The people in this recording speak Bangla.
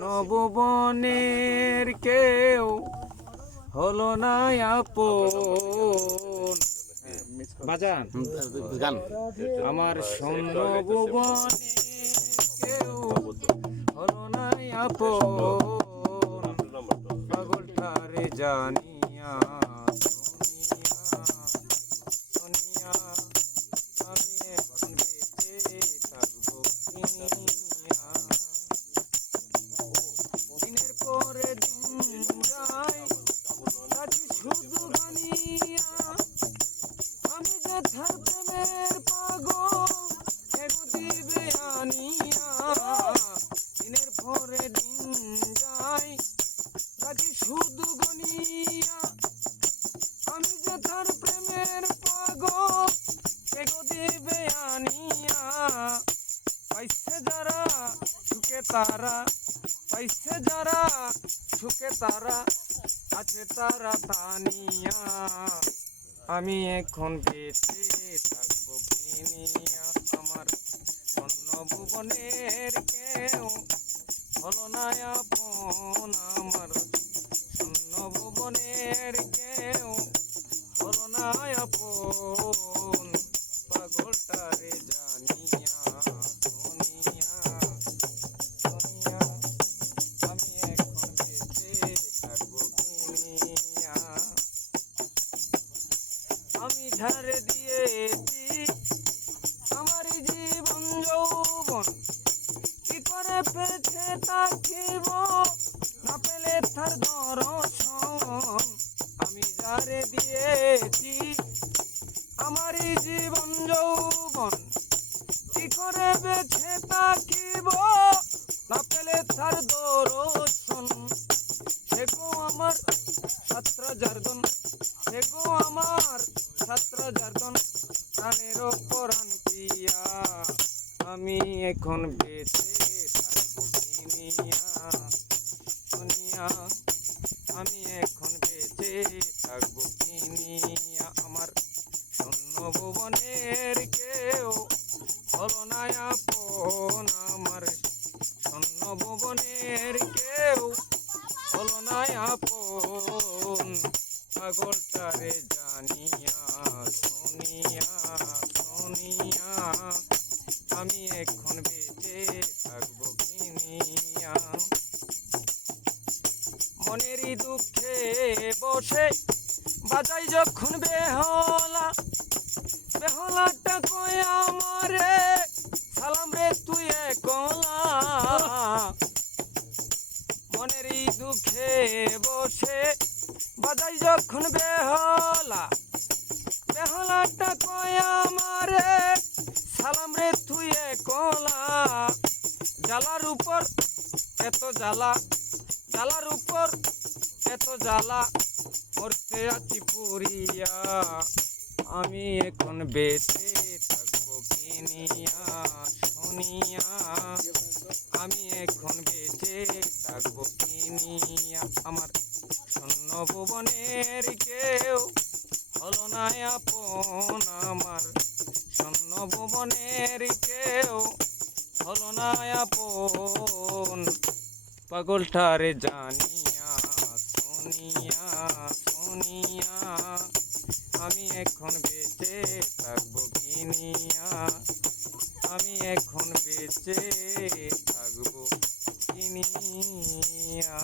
নববনের কেউ হলো না আপন। বাজান গান। আমার সৈন্য ভুবনে কেউ হলো না আপন। পাগলটারে জানিয়া থার প্রেমের পাগল, এগো দিনের পরে দিন যায় রাতি শুধু আমি যে তার প্রেমের পাগল, এগো দিবে আনিয়া। পাইছে যারা তারা। পাইছে যারা সুখে তারা, আছে তারা তানিয়া। আমি এখন বেঁচে ঝাড়ে দিয়েছি। আমার জীবন যৌবন, কি করে পেছে তাকিব না পেলে তার দর্শন, আমি ঝাড়ে দিয়েছি। আমার জীবন যৌবন, কি করে বেছে তাকিব না পেলে তার দর্শন, সে আমার ছাত্র জার্দন। পরাণ প্রিয়া, আমি এখন বেঁচে থাকব কিনিয়া। শুনিয়া, আমি এখন বেঁচে থাকব কিনিয়া। আমার শূন্য ভুবনের কেউ হলো না আপন, আমার শূন্য ভুবনের কেউ হলো না আপন। পাগলটারে জানিয়া, শুনিয়া। আমি এখন বেঁচে থাকব কিনিয়া মনেরই দুঃখে বসে বাজাই যখন বেহলা, বেহলাটা কয় আমারে, সালাম রে তুই একলা। মনেরই দুঃখে বসে বাজাই যখন বেহলা একলা জ্বালার উপর এত জ্বালা, জ্বালার উপর এত জ্বালা, করতে আছি পুরিয়া। আমি এখন বেঁচে থাকব কিনিয়া শুনিয়া। আমি এখন বেঁচে থাকব কিনিয়া আমার স্বর্ণ ভুবনের কেউ হলো না আপন আমার। স্বর্ণ ভুবনের কেউ হলো না আপন। পাগলটারে জানিয়া, শুনিয়া শুনিয়া, আমি এখন বেঁচে থাকব কিনিয়া আমি এখন বেঁচে থাকব কিনিয়া